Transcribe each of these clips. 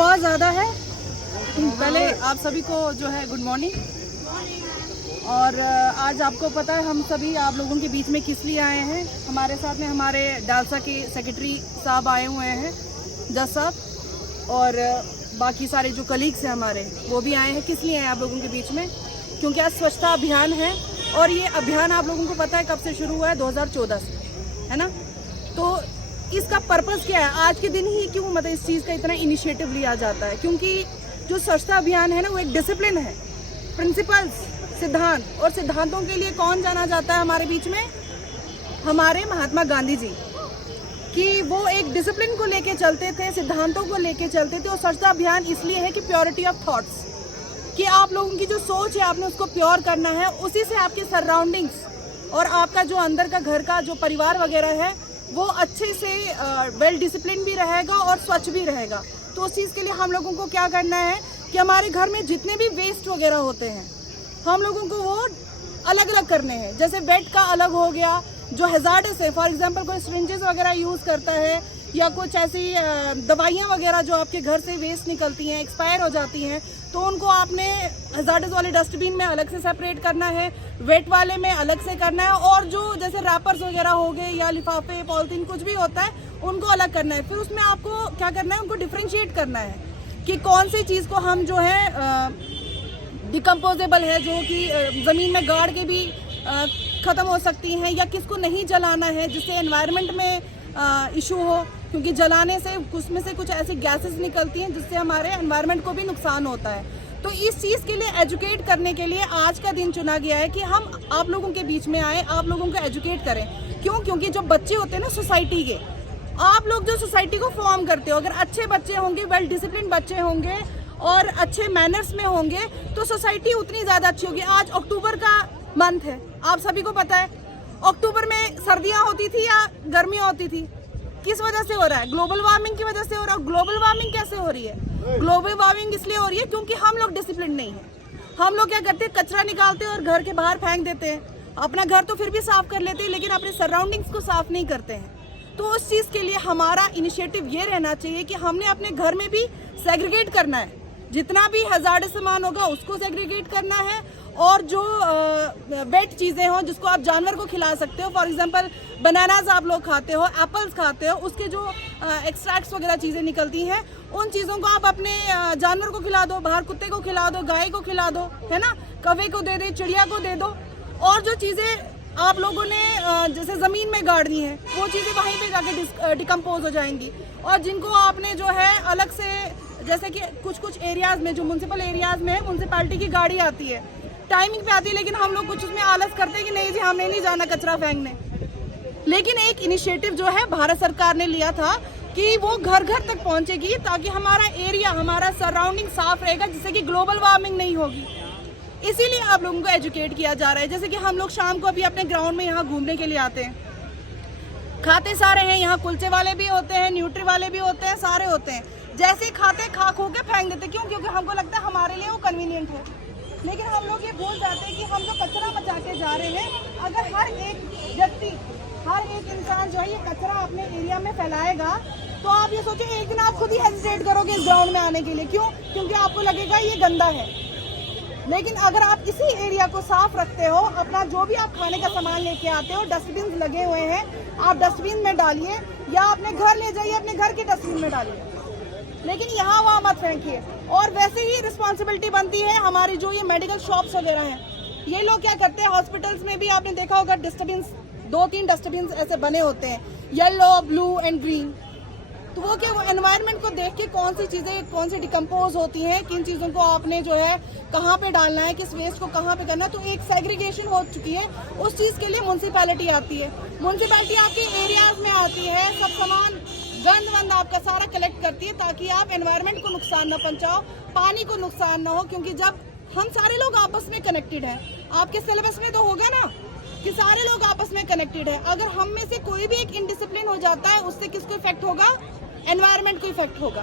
बहुत ज़्यादा है। पहले आप सभी को जो है गुड मॉर्निंग। और आज आपको पता है हम सभी आप लोगों के बीच में किस लिए आए हैं। हमारे साथ में हमारे डालसा के सेक्रेटरी साहब आए हुए हैं, जज साहब, और बाकी सारे जो कलीग्स हैं हमारे वो भी आए हैं। किस लिए आए आप लोगों के बीच में? क्योंकि आज स्वच्छता अभियान है और ये अभियान आप लोगों को पता है कब से शुरू हुआ है, 2014 से, है ना। तो इसका पर्पस क्या है, आज के दिन ही क्यों मतलब इस चीज़ का इतना इनिशिएटिव लिया जाता है? क्योंकि जो स्वच्छता अभियान है ना वो एक डिसिप्लिन है, प्रिंसिपल्स, सिद्धांत, और सिद्धांतों के लिए कौन जाना जाता है हमारे बीच में? हमारे महात्मा गांधी जी, कि वो एक डिसिप्लिन को लेके चलते थे, सिद्धांतों को लेके चलते थे। और स्वच्छता अभियान इसलिए है कि प्योरिटी ऑफ थॉट्स, कि आप लोगों की जो सोच है आपने उसको प्योर करना है। उसी से आपकी सराउंडिंग्स और आपका जो अंदर का घर का जो परिवार वगैरह है वो अच्छे से वेल डिसिप्लिन भी रहेगा और स्वच्छ भी रहेगा। तो उस चीज़ के लिए हम लोगों को क्या करना है कि हमारे घर में जितने भी वेस्ट वगैरह होते हैं हम लोगों को वो अलग अलग करने हैं। जैसे बेड का अलग हो गया, जो हैजार्डस है, फॉर एग्जांपल कोई सिरिंजेस वगैरह यूज़ करता है या कुछ ऐसी दवाइयाँ वगैरह जो आपके घर से वेस्ट निकलती हैं, एक्सपायर हो जाती हैं, तो उनको आपने हैजार्डस वाले डस्टबिन में अलग से सेपरेट करना है, वेट वाले में अलग से करना है, और जो जैसे रैपर्स वगैरह हो गए या लिफाफे, पॉलिथीन, कुछ भी होता है उनको अलग करना है। फिर उसमें आपको क्या करना है, उनको डिफ्रेंशिएट करना है कि कौन सी चीज़ को हम जो है डिकम्पोजेबल है, जो कि ज़मीन में गाड़ के भी ख़त्म हो सकती हैं, या किसको नहीं जलाना है जिससे एनवायरनमेंट में इशू हो, क्योंकि जलाने से उसमें से कुछ ऐसी गैसेस निकलती हैं जिससे हमारे एनवायरनमेंट को भी नुकसान होता है। तो इस चीज़ के लिए एजुकेट करने के लिए आज का दिन चुना गया है कि हम आप लोगों के बीच में आए, आप लोगों को एजुकेट करें। क्यों? क्योंकि जो बच्चे होते हैं ना सोसाइटी के, आप लोग जो सोसाइटी को फॉर्म करते हो, अगर अच्छे बच्चे होंगे, वेल डिसिप्लिन बच्चे होंगे और अच्छे मैनर्स में होंगे तो सोसाइटी उतनी ज़्यादा अच्छी होगी। आज अक्टूबर का मंथ है, आप सभी को पता है। अक्टूबर में सर्दियाँ होती थी या गर्मियाँ होती थी? किस वजह से हो रहा है? ग्लोबल वार्मिंग की वजह से हो रहा है। ग्लोबल वार्मिंग कैसे हो रही है? ग्लोबल वार्मिंग इसलिए हो रही है क्योंकि हम लोग डिसिप्लिन नहीं है। हम लोग क्या करते हैं, कचरा निकालते हैं और घर के बाहर फेंक देते हैं। अपना घर तो फिर भी साफ कर लेते हैं लेकिन अपने सराउंडिंग्स को साफ नहीं करते हैं। तो उस चीज़ के लिए हमारा इनिशिएटिव ये रहना चाहिए कि हमने अपने घर में भी सेग्रीगेट करना है, जितना भी हैजार्डस सामान होगा उसको सेग्रीगेट करना है, और जो वेट चीज़ें हों जिसको आप जानवर को खिला सकते हो, फॉर एग्जांपल बनानास आप लोग खाते हो, एप्पल्स खाते हो, उसके जो एक्सट्रैक्ट्स वगैरह चीज़ें निकलती हैं उन चीज़ों को आप अपने जानवर को खिला दो, बाहर कुत्ते को खिला दो, गाय को खिला दो, है ना, कौवे को दे दे, चिड़िया को दे दो। और जो चीज़ें आप लोगों ने जैसे ज़मीन में गाड़नी है वो चीज़ें वहीं पे जाके डिकम्पोज हो जाएंगी। और जिनको आपने जो है अलग से, जैसे कि कुछ एरियाज़ में, जो म्यूनसिपल एरियाज़ में है, म्यूनसिपैलिटी की गाड़ी आती है, टाइमिंग पे आती है, लेकिन हम लोग कुछ उसमें आलस करते हैं कि नहीं जी हमने नहीं जाना कचरा फेंकने। लेकिन एक इनिशिएटिव जो है भारत सरकार ने लिया था कि वो घर घर तक पहुंचेगी ताकि हमारा एरिया, हमारा सराउंडिंग साफ रहेगा, जिससे कि ग्लोबल वार्मिंग नहीं होगी। इसीलिए आप लोगों को एजुकेट किया जा रहा है। जैसे कि हम लोग शाम को अभी अपने ग्राउंड में यहाँ घूमने के लिए आते हैं, खाते सारे हैं, यहाँ कुलचे वाले भी होते हैं, न्यूट्री वाले भी होते हैं, सारे होते हैं। जैसे ही खाते खा खो के फेंक देते। क्यों? क्योंकि हमको लगता है हमारे लिए वो कन्वीनियंट है। लेकिन हम लोग ये भूल जाते हैं कि हम जो कचरा मचा के जा रहे हैं, अगर हर एक व्यक्ति, हर एक इंसान जो है ये कचरा अपने एरिया में फैलाएगा तो आप ये सोचो एक दिन आप खुद ही हेजिटेट करोगे इस ग्राउंड में आने के लिए। क्यों? क्योंकि आपको लगेगा ये गंदा है। लेकिन अगर आप इसी एरिया को साफ रखते हो, अपना जो भी आप खाने का सामान लेके आते हो, डस्टबिन लगे हुए हैं, आप डस्टबिन में डालिए या अपने घर ले जाइए, अपने घर के डस्टबिन में डालिए, लेकिन यहाँ वहाँ मत फेंकिए। और वैसे ही रिस्पॉन्सिबिलिटी बनती है हमारी जो ये मेडिकल शॉप्स वगैरह हैं, ये लोग क्या करते हैं, हॉस्पिटल्स में भी आपने देखा होगा डस्टबिन, 2-3 डस्टबिन ऐसे बने होते हैं, येलो, ब्लू एंड ग्रीन। तो वो क्या, वो एनवायरनमेंट को देख के कौन सी चीज़ें कौन सी डिकम्पोज होती हैं, किन चीज़ों को आपने जो है कहाँ पे डालना है, किस वेस्ट को कहाँ पे करना है, तो एक सेग्रीगेशन हो चुकी है। उस चीज़ के लिए म्यूनसिपैलिटी आती है, म्यूनसिपैलिटी आपके एरियाज़ में आती है, सब सामान गंद वंद आपका सारा कलेक्ट करती है ताकि आप एनवायरनमेंट को नुकसान ना पहुँचाओ, पानी को नुकसान ना हो। क्योंकि जब हम सारे लोग आपस में कनेक्टेड हैं, आपके सिलेबस में तो होगा ना कि सारे लोग आपस में कनेक्टेड है। अगर हम में से कोई भी एक इनडिसिप्लिन हो जाता है, उससे किसको इफेक्ट होगा? एनवायरनमेंट को इफेक्ट होगा।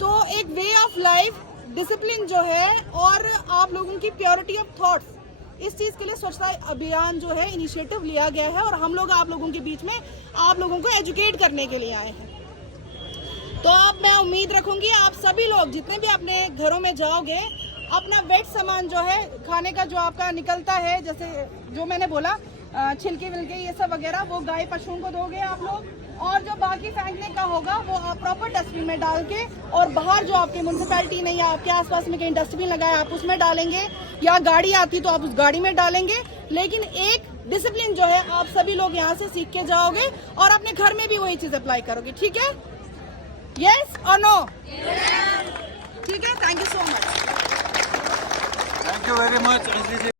तो एक वे ऑफ लाइफ, डिसिप्लिन जो है, और आप लोगों की प्योरिटी ऑफ थॉट्स, इस चीज़ के लिए स्वच्छता अभियान जो है इनिशिएटिव लिया गया है और हम लोग आप लोगों के बीच में आप लोगों को एजुकेट करने के लिए आए हैं। तो अब मैं उम्मीद रखूंगी सभी लोग जितने भी अपने घरों में जाओगे, अपना वेट सामान जो है खाने का जो आपका निकलता है, जैसे जो मैंने बोला छिलके विलके ये सब वगैरह, वो गाय पशुओं को दोगे आप लोग। और जो बाकी फेंकने का होगा वो आप प्रॉपर डस्टबिन में डाल के, और बाहर जो आपकी म्यूनसिपैलिटी ने या आपके आसपास में कहीं डस्टबिन लगाया आप उसमें डालेंगे, या गाड़ी आती तो आप उस गाड़ी में डालेंगे। लेकिन एक डिसिप्लिन जो है आप सभी लोग यहाँ से सीख के जाओगे और अपने घर में भी वही चीज अप्लाई करोगे, ठीक है? यस और नो? ठीक है, thank you so much. Thank you very much.